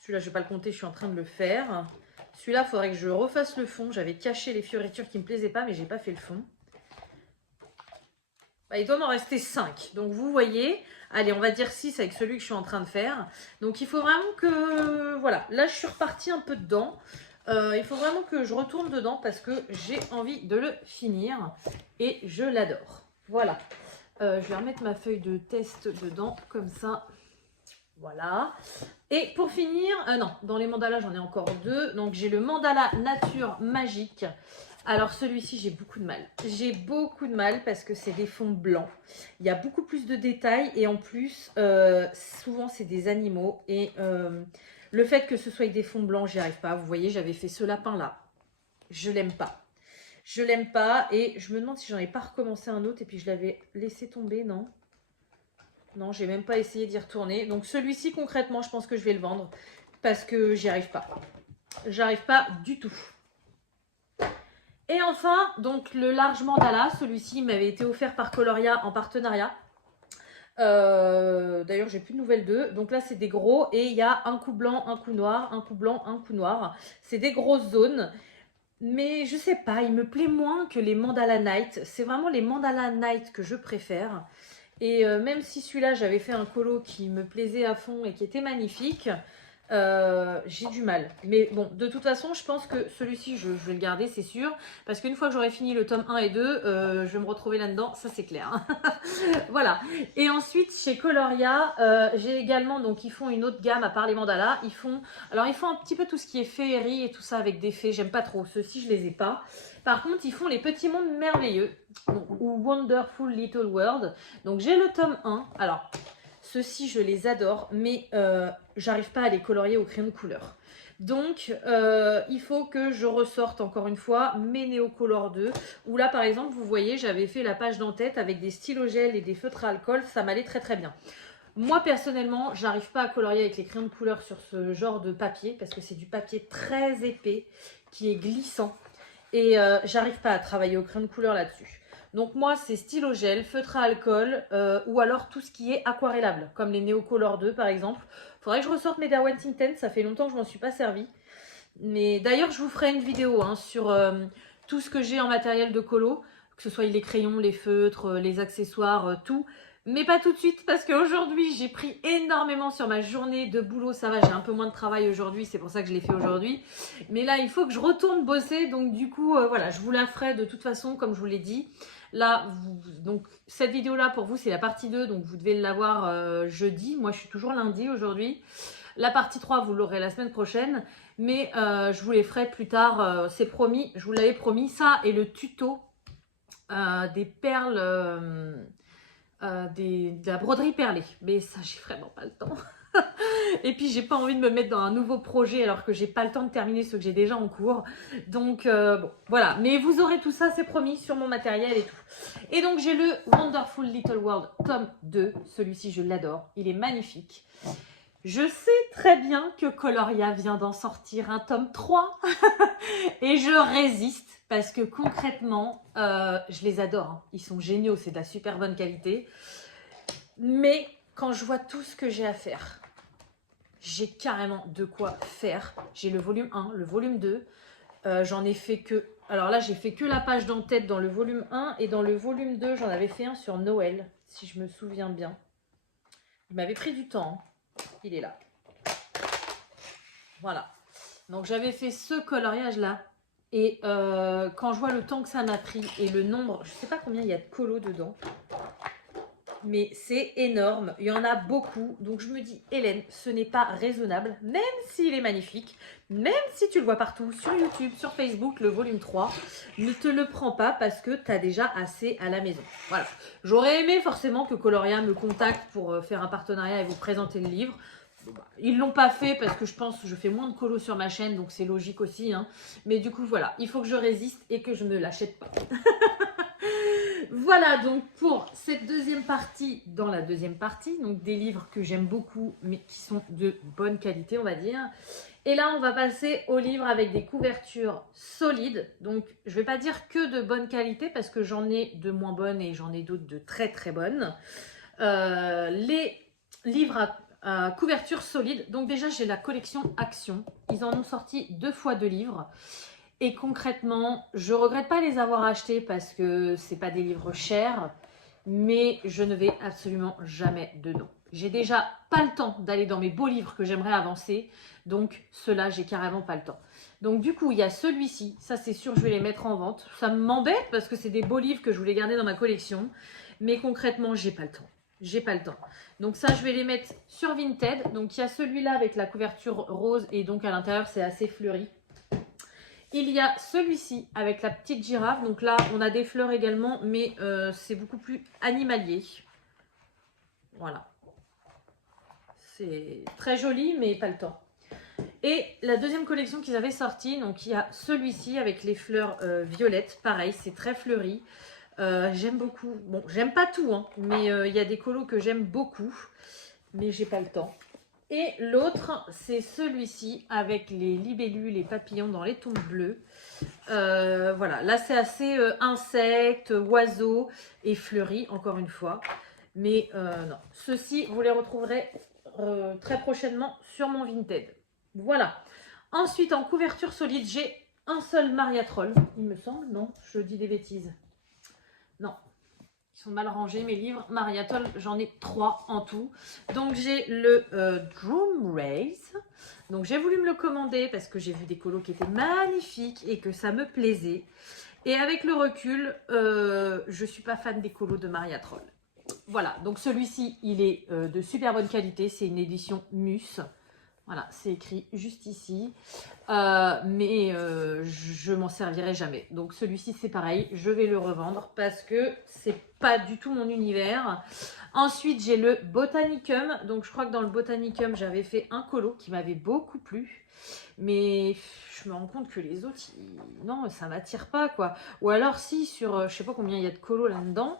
Celui-là, je ne vais pas le compter, je suis en train de le faire. Celui-là, il faudrait que je refasse le fond. J'avais caché les fioritures qui ne me plaisaient pas, mais je n'ai pas fait le fond. Il doit m'en rester 5. Donc, vous voyez, allez, on va dire 6 avec celui que je suis en train de faire. Donc, il faut vraiment que... Voilà, là, je suis repartie un peu dedans. Il faut vraiment que je retourne dedans parce que j'ai envie de le finir. Et je l'adore. Voilà. Je vais remettre ma feuille de test dedans, comme ça. Voilà. Et pour finir, non, dans les mandalas, j'en ai encore 2. Donc, j'ai le mandala nature magique. Alors, celui-ci, j'ai beaucoup de mal. J'ai beaucoup de mal parce que c'est des fonds blancs. Il y a beaucoup plus de détails et en plus, souvent, c'est des animaux. Et le fait que ce soit des fonds blancs, j'y arrive pas. Vous voyez, j'avais fait ce lapin-là. Je l'aime pas. Je l'aime pas et je me demande si j'en ai pas recommencé un autre et puis je l'avais laissé tomber, non ? Non, j'ai même pas essayé d'y retourner. Donc celui-ci, concrètement, je pense que je vais le vendre parce que j'y arrive pas. J'arrive pas du tout. Et enfin, donc le large mandala, celui-ci m'avait été offert par Coloria en partenariat. D'ailleurs, j'ai plus de nouvelles d'eux. Donc là, c'est des gros et il y a un coup blanc, un coup noir, un coup blanc, un coup noir. C'est des grosses zones. Mais je sais pas, il me plaît moins que les mandala night. C'est vraiment les mandala night que je préfère. Et même si celui-là, j'avais fait un colo qui me plaisait à fond et qui était magnifique, j'ai du mal. Mais bon, de toute façon, je pense que celui-ci, je vais le garder, c'est sûr. Parce qu'une fois que j'aurai fini le tome 1 et 2, je vais me retrouver là-dedans, ça c'est clair. Voilà. Et ensuite, chez Coloria, j'ai également, donc ils font une autre gamme à part les mandalas. Ils font un petit peu tout ce qui est féerie et tout ça avec des fées. J'aime pas trop. Ceux-ci, je les ai pas. Par contre, ils font les petits mondes merveilleux, ou Wonderful Little World. Donc j'ai le tome 1. Alors, ceux-ci, je les adore, mais j'arrive pas à les colorier au crayon de couleur. Donc, il faut que je ressorte encore une fois mes Neocolor 2. Où là, par exemple, vous voyez, j'avais fait la page d'en-tête avec des stylos gel et des feutres à alcool. Ça m'allait très très bien. Moi, personnellement, j'arrive pas à colorier avec les crayons de couleur sur ce genre de papier. Parce que c'est du papier très épais, qui est glissant. Et j'arrive pas à travailler au crayon de couleur là-dessus. Donc moi, c'est stylo gel, feutre à alcool ou alors tout ce qui est aquarellable, comme les Neocolor 2 par exemple. Faudrait que je ressorte mes Darwin Tinten, ça fait longtemps que je m'en suis pas servi. Mais d'ailleurs, je vous ferai une vidéo hein, sur tout ce que j'ai en matériel de colo, que ce soit les crayons, les feutres, les accessoires, tout. Mais pas tout de suite parce qu'aujourd'hui, j'ai pris énormément sur ma journée de boulot. Ça va, j'ai un peu moins de travail aujourd'hui, c'est pour ça que je l'ai fait aujourd'hui. Mais là, il faut que je retourne bosser. Donc du coup, voilà, je vous la ferai de toute façon, comme je vous l'ai dit. Là, donc cette vidéo-là, pour vous, c'est la partie 2. Donc vous devez l'avoir jeudi. Moi, je suis toujours lundi aujourd'hui. La partie 3, vous l'aurez la semaine prochaine. Mais je vous les ferai plus tard. C'est promis, je vous l'avais promis. Ça et le tuto des perles... de la broderie perlée, mais ça j'ai vraiment pas le temps. Et puis j'ai pas envie de me mettre dans un nouveau projet alors que j'ai pas le temps de terminer ceux que j'ai déjà en cours. Donc bon, voilà, mais vous aurez tout ça, c'est promis, sur mon matériel et tout. Et donc j'ai le Wonderful Little World tome 2, celui-ci je l'adore, il est magnifique. Je sais très bien que Coloria vient d'en sortir un tome 3 et je résiste parce que concrètement, je les adore. Hein. Ils sont géniaux, c'est de la super bonne qualité. Mais quand je vois tout ce que j'ai à faire, j'ai carrément de quoi faire. J'ai le volume 1, le volume 2. J'en ai fait que... Alors là, j'ai fait que la page d'en-tête dans le volume 1 et dans le volume 2, j'en avais fait un sur Noël, si je me souviens bien. Il m'avait pris du temps. Hein. Il est là. Voilà. Donc j'avais fait ce coloriage là. Et quand je vois le temps que ça m'a pris et le nombre, je ne sais pas combien il y a de colos dedans. Mais c'est énorme. Il y en a beaucoup. Donc je me dis, Hélène, ce n'est pas raisonnable. Même s'il est magnifique. Même si tu le vois partout. Sur YouTube, sur Facebook, le volume 3. Ne te le prends pas parce que tu as déjà assez à la maison. Voilà. J'aurais aimé forcément que Coloria me contacte pour faire un partenariat et vous présenter le livre. Ils l'ont pas fait parce que je pense que je fais moins de colos sur ma chaîne, donc c'est logique aussi. Hein. Mais du coup, voilà, il faut que je résiste et que je ne l'achète pas. Voilà donc pour cette deuxième partie, dans la deuxième partie, donc des livres que j'aime beaucoup, mais qui sont de bonne qualité, on va dire. Et là, on va passer aux livres avec des couvertures solides. Donc, je ne vais pas dire que de bonne qualité parce que j'en ai de moins bonnes et j'en ai d'autres de très très bonnes. Les livres à couverture solide. Donc déjà, j'ai la collection Action. Ils en ont sorti 2 fois 2 livres. Et concrètement, je regrette pas les avoir achetés parce que c'est pas des livres chers. Mais je ne vais absolument jamais dedans. J'ai déjà pas le temps d'aller dans mes beaux livres que j'aimerais avancer. Donc ceux-là, j'ai carrément pas le temps. Donc du coup, il y a celui-ci. Ça, c'est sûr, je vais les mettre en vente. Ça m'embête parce que c'est des beaux livres que je voulais garder dans ma collection. Mais concrètement, j'ai pas le temps. J'ai pas le temps. Donc ça, je vais les mettre sur Vinted. Donc il y a celui-là avec la couverture rose et donc à l'intérieur, c'est assez fleuri. Il y a celui-ci avec la petite girafe. Donc là, on a des fleurs également, mais c'est beaucoup plus animalier. Voilà. C'est très joli, mais pas le temps. Et la deuxième collection qu'ils avaient sortie, donc il y a celui-ci avec les fleurs violettes. Pareil, c'est très fleuri. J'aime beaucoup. Bon, j'aime pas tout, hein, mais il y a des colos que j'aime beaucoup, mais j'ai pas le temps. Et l'autre, c'est celui-ci avec les libellules, les papillons dans les tons bleus. Voilà, là c'est assez insectes, oiseaux et fleuris, encore une fois. Mais non, ceux-ci, vous les retrouverez très prochainement sur mon Vinted. Voilà. Ensuite, en couverture solide, j'ai un seul Mariatrol, il me semble. Non, je dis des bêtises. Non, sont mal rangés mes livres. Mariatol, j'en ai 3 en tout. Donc j'ai le Drum Race. Donc j'ai voulu me le commander parce que j'ai vu des colos qui étaient magnifiques et que ça me plaisait. Et avec le recul, je suis pas fan des colos de Mariatrol. Voilà, donc celui-ci, il est de super bonne qualité. C'est une édition Mus. Voilà, c'est écrit juste ici. Mais je m'en servirai jamais. Donc celui-ci, c'est pareil. Je vais le revendre parce que c'est pas du tout mon univers. Ensuite, j'ai le Botanicum. Donc je crois que dans le Botanicum, j'avais fait un colo qui m'avait beaucoup plu. Mais je me rends compte que les autres, non, ça m'attire pas, quoi. Ou alors si, sur, je sais pas combien il y a de colos là-dedans.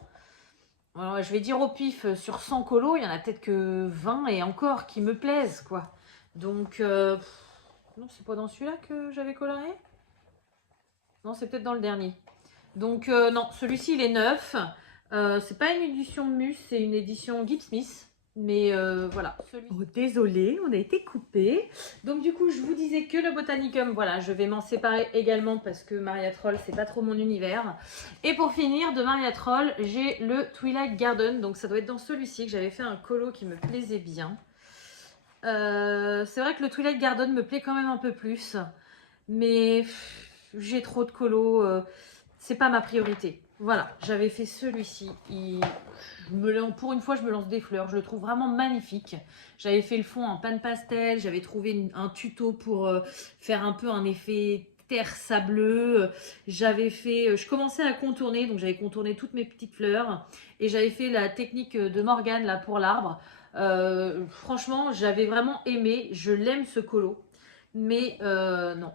Alors, je vais dire au pif, sur 100 colos, il y en a peut-être que 20 et encore qui me plaisent, quoi. Donc, non, c'est pas dans celui-là que j'avais coloré? Non, c'est peut-être dans le dernier. Donc, non, celui-ci, il est neuf. C'est pas une édition Mus, c'est une édition Gibbs Smith. Mais voilà. Oh, désolée, on a été coupé. Donc du coup, je vous disais que le Botanicum, voilà, je vais m'en séparer également parce que Mariatrol, c'est pas trop mon univers. Et pour finir, de Mariatrol, j'ai le Twilight Garden. Donc ça doit être dans celui-ci que j'avais fait un colo qui me plaisait bien. C'est vrai que le Twilight Garden me plaît quand même un peu plus. Mais j'ai trop de colos, c'est pas ma priorité. Voilà, j'avais fait celui-ci. Pour une fois, je me lance des fleurs. Je le trouve vraiment magnifique. J'avais fait le fond en panne pastel. J'avais trouvé un tuto pour faire un peu un effet terre sableux. Je commençais à contourner. Donc, j'avais contourné toutes mes petites fleurs. Et j'avais fait la technique de Morgane là pour l'arbre. Franchement, j'avais vraiment aimé. Je l'aime ce colo. Mais non.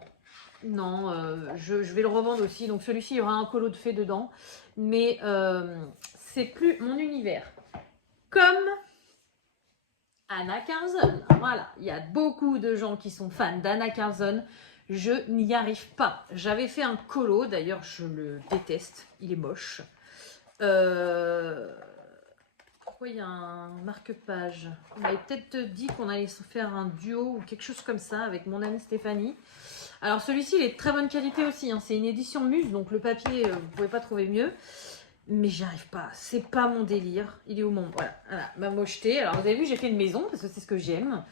Non, je vais le revendre aussi. Donc celui-ci, il y aura un colo de fée dedans. Mais c'est plus mon univers. Comme Anna Carlson. Voilà, il y a beaucoup de gens qui sont fans d'Anna Carlson. Je n'y arrive pas. J'avais fait un colo, d'ailleurs je le déteste. Il est moche. Pourquoi il y a un marque-page? On m'avait peut-être dit qu'on allait se faire un duo ou quelque chose comme ça avec mon amie Stéphanie. Alors celui-ci, il est de très bonne qualité aussi. Hein. C'est une édition Mus, donc le papier, vous ne pouvez pas trouver mieux. Mais j'y arrive pas. C'est pas mon délire. Il est où mon... Voilà, ma mocheté. Alors vous avez vu, j'ai fait une maison parce que c'est ce que j'aime.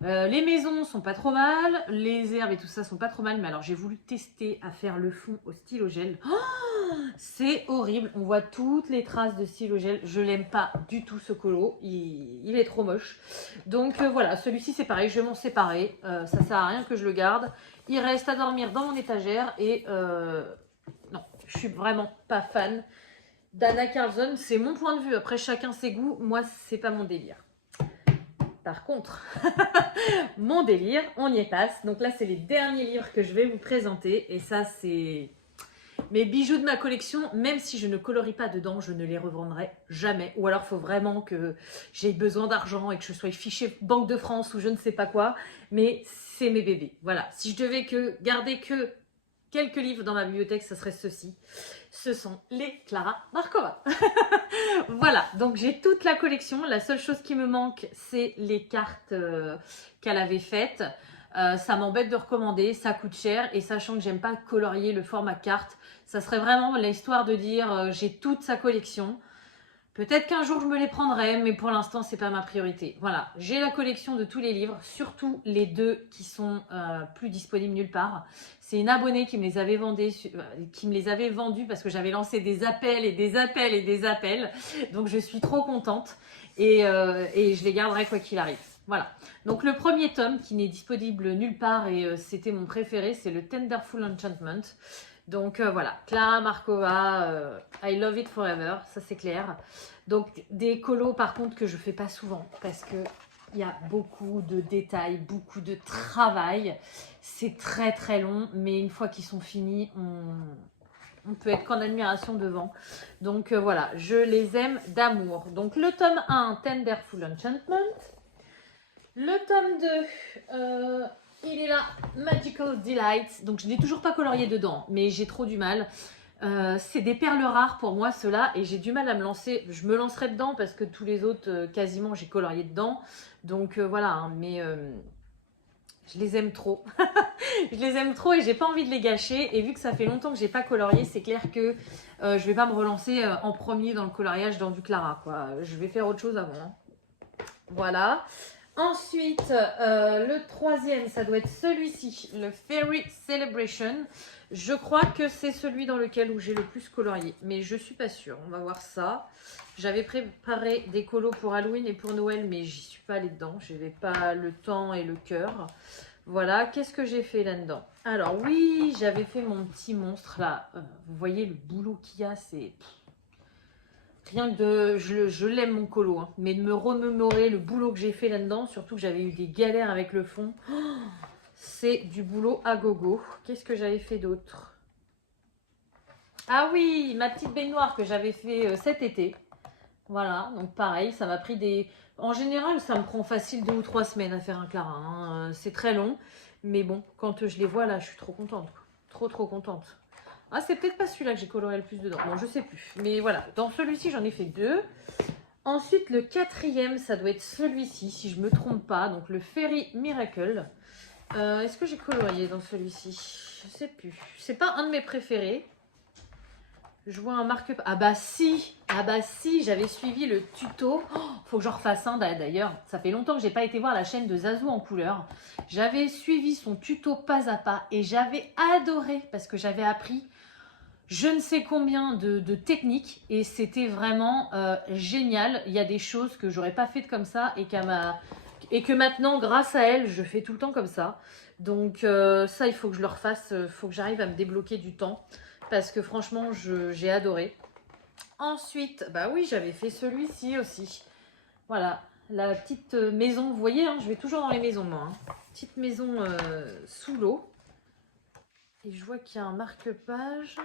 Les maisons sont pas trop mal. Les herbes et tout ça sont pas trop mal. Mais alors j'ai voulu tester à faire le fond au stylo gel. Oh, c'est horrible. On voit toutes les traces de stylo gel. Je l'aime pas du tout ce colo. Il est trop moche. Donc voilà, celui-ci c'est pareil. Je vais m'en séparer. Ça sert à rien que je le garde. Il reste à dormir dans mon étagère. Et non, je suis vraiment pas fan d'Anna Carlson. C'est mon point de vue. Après, chacun ses goûts. Moi, c'est pas mon délire. Par contre, mon délire, on y passe. Donc là, c'est les derniers livres que je vais vous présenter. Et ça, c'est mes bijoux de ma collection. Même si je ne colorie pas dedans, je ne les revendrai jamais. Ou alors, il faut vraiment que j'ai besoin d'argent et que je sois fichée Banque de France ou je ne sais pas quoi. Mais c'est mes bébés. Voilà. Si je devais garder que quelques livres dans ma bibliothèque, ce serait ceux-ci. Ce sont les Clara Markova. Voilà, donc j'ai toute la collection. La seule chose qui me manque, c'est les cartes qu'elle avait faites. Ça m'embête de recommander, ça coûte cher. Et sachant que j'aime pas colorier le format carte, ça serait vraiment l'histoire de dire j'ai toute sa collection. Peut-être qu'un jour je me les prendrai, mais pour l'instant c'est pas ma priorité. Voilà, j'ai la collection de tous les livres, surtout les deux qui sont plus disponibles nulle part. C'est une abonnée qui me les avait vendus parce que j'avais lancé des appels et des appels et des appels. Donc je suis trop contente et je les garderai quoi qu'il arrive. Voilà. Donc le premier tome qui n'est disponible nulle part et c'était mon préféré, c'est le Tenderful Enchantment. Donc voilà, Clara Markova, I love it forever, ça c'est clair. Donc des colos par contre que je fais pas souvent parce que il y a beaucoup de détails, beaucoup de travail. C'est très très long, mais une fois qu'ils sont finis, on peut être qu'en admiration devant. Donc voilà, je les aime d'amour. Donc le tome 1, Tenderful Enchantment. Le tome 2, il est là, Magical Delight. Donc je n'ai toujours pas colorié dedans, mais j'ai trop du mal. C'est des perles rares pour moi ceux-là et j'ai du mal à me lancer. Je me lancerai dedans parce que tous les autres, quasiment, j'ai colorié dedans. Donc voilà, hein, mais Je les aime trop. Je les aime trop et j'ai pas envie de les gâcher. Et vu que ça fait longtemps que j'ai pas colorié, c'est clair que je vais pas me relancer en premier dans le coloriage dans du Clara, quoi. Je vais faire autre chose avant. Hein. Voilà. Ensuite, le troisième, ça doit être celui-ci, le Fairy Celebration. Je crois que c'est celui dans lequel où j'ai le plus colorié, mais je suis pas sûre. On va voir ça. J'avais préparé des colos pour Halloween et pour Noël, mais j'y suis pas allée dedans. Je n'avais pas le temps et le cœur. Voilà, qu'est-ce que j'ai fait là-dedans? Alors oui, j'avais fait mon petit monstre là. Vous voyez le boulot qu'il y a, c'est... Rien que de... Je l'aime mon colo, hein, mais de me remémorer le boulot que j'ai fait là-dedans, surtout que j'avais eu des galères avec le fond, c'est du boulot à gogo. Qu'est-ce que j'avais fait d'autre? Ah oui, ma petite baignoire que j'avais fait cet été. Voilà, donc pareil, ça m'a pris des... En général, ça me prend facile 2 ou 3 semaines à faire un Clara. Hein. C'est très long, mais bon, quand je les vois là, je suis trop contente. Quoi. Trop contente. Ah, c'est peut-être pas celui-là que j'ai coloré le plus dedans. Bon, je sais plus. Mais voilà, dans celui-ci, j'en ai fait 2. Ensuite, le quatrième, ça doit être celui-ci, si je me trompe pas. Donc, le Fairy Miracle. Est-ce que j'ai colorié dans celui-ci? Je sais plus. C'est pas un de mes préférés. Je vois un marque-page. Ah bah si, j'avais suivi le tuto. Oh, faut que j'en refasse un d'ailleurs. Ça fait longtemps que j'ai pas été voir la chaîne de Zazou en couleur. J'avais suivi son tuto pas à pas et j'avais adoré parce que j'avais appris je ne sais combien de techniques et c'était vraiment génial. Il y a des choses que j'aurais pas faites comme ça et que maintenant, grâce à elle, je fais tout le temps comme ça. Donc ça, il faut que je le refasse. Il faut que j'arrive à me débloquer du temps. Parce que franchement, j'ai adoré. Ensuite, bah oui, j'avais fait celui-ci aussi. Voilà, la petite maison. Vous voyez, hein, je vais toujours dans les maisons, moi. Hein. Petite maison sous l'eau. Et je vois qu'il y a un marque-page.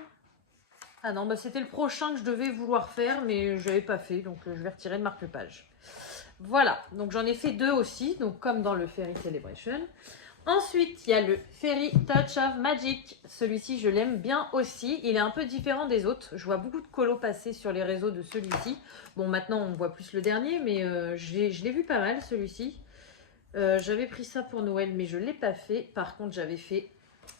Ah non, bah c'était le prochain que je devais vouloir faire, mais je n'avais pas fait. Donc, je vais retirer le marque-page. Voilà, donc j'en ai fait 2 aussi. Donc, comme dans le Fairy Celebration. Ensuite, il y a le Fairy Touch of Magic. Celui-ci, je l'aime bien aussi. Il est un peu différent des autres. Je vois beaucoup de colos passer sur les réseaux de celui-ci. Bon, maintenant, on voit plus le dernier, mais je l'ai vu pas mal, celui-ci. J'avais pris ça pour Noël, mais je ne l'ai pas fait. Par contre, j'avais fait...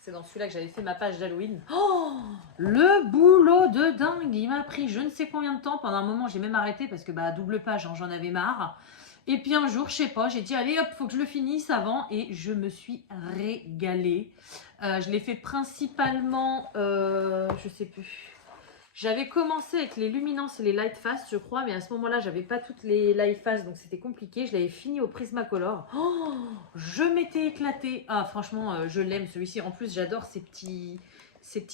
C'est dans celui-là que j'avais fait ma page d'Halloween. Oh, le boulot de dingue. Il m'a pris je ne sais combien de temps. Pendant un moment, j'ai même arrêté parce que, bah, double page, hein, j'en avais marre. Et puis un jour, je sais pas, j'ai dit allez hop, faut que je le finisse avant et je me suis régalée. Je l'ai fait principalement, je sais plus. J'avais commencé avec les luminances et les light fast, je crois, mais à ce moment-là, j'avais pas toutes les light fast, donc c'était compliqué. Je l'avais fini au Prismacolor. Oh, je m'étais éclatée. Ah, franchement, je l'aime celui-ci. En plus, j'adore ces petits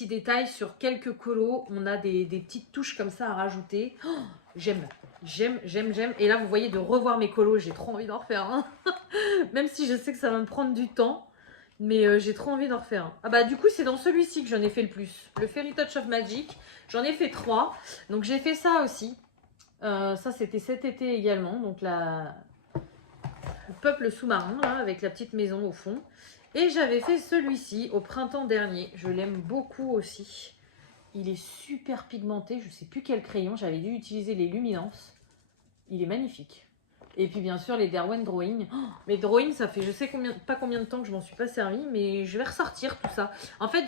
détails sur quelques colos. On a des petites touches comme ça à rajouter. Oh, j'aime. Et là, vous voyez, de revoir mes colos, j'ai trop envie d'en refaire un. Même si je sais que ça va me prendre du temps. Mais j'ai trop envie d'en refaire un. Ah bah du coup, c'est dans celui-ci que j'en ai fait le plus. Le Fairy Touch of Magic. J'en ai fait 3. Donc j'ai fait ça aussi. Ça, c'était cet été également. Donc le peuple sous-marin, là, avec la petite maison au fond. Et j'avais fait celui-ci au printemps dernier. Je l'aime beaucoup aussi. Il est super pigmenté. Je ne sais plus quel crayon. J'avais dû utiliser les luminances. Il est magnifique. Et puis bien sûr les Derwent Drawing. Oh, mes drawings, ça fait je sais pas combien de temps que je m'en suis pas servi, mais je vais ressortir tout ça. En fait,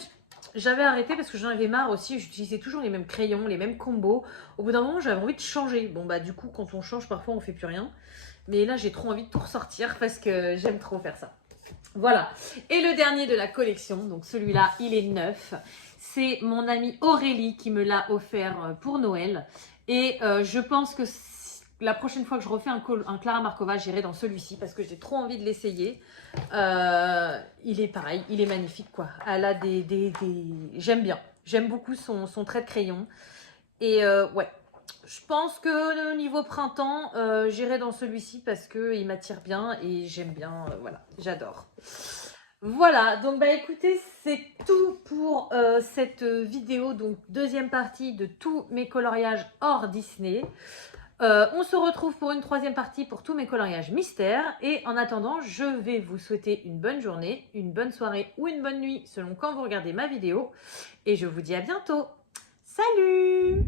j'avais arrêté parce que j'en avais marre aussi. J'utilisais toujours les mêmes crayons, les mêmes combos. Au bout d'un moment, j'avais envie de changer. Bon bah du coup, quand on change, parfois on fait plus rien. Mais là, j'ai trop envie de tout ressortir parce que j'aime trop faire ça. Voilà. Et le dernier de la collection, donc celui-là, il est neuf. C'est mon amie Aurélie qui me l'a offert pour Noël. Et je pense que la prochaine fois que je refais un Clara Markova, j'irai dans celui-ci parce que j'ai trop envie de l'essayer. Il est pareil, il est magnifique quoi. Elle a j'aime bien. J'aime beaucoup son trait de crayon. Et ouais, je pense que niveau printemps, j'irai dans celui-ci parce qu'il m'attire bien et j'aime bien. Voilà, j'adore. Voilà, donc bah écoutez, c'est tout pour cette vidéo, donc deuxième partie de tous mes coloriages hors Disney. On se retrouve pour une troisième partie pour tous mes coloriages mystères. Et en attendant, je vais vous souhaiter une bonne journée, une bonne soirée ou une bonne nuit selon quand vous regardez ma vidéo. Et je vous dis à bientôt. Salut!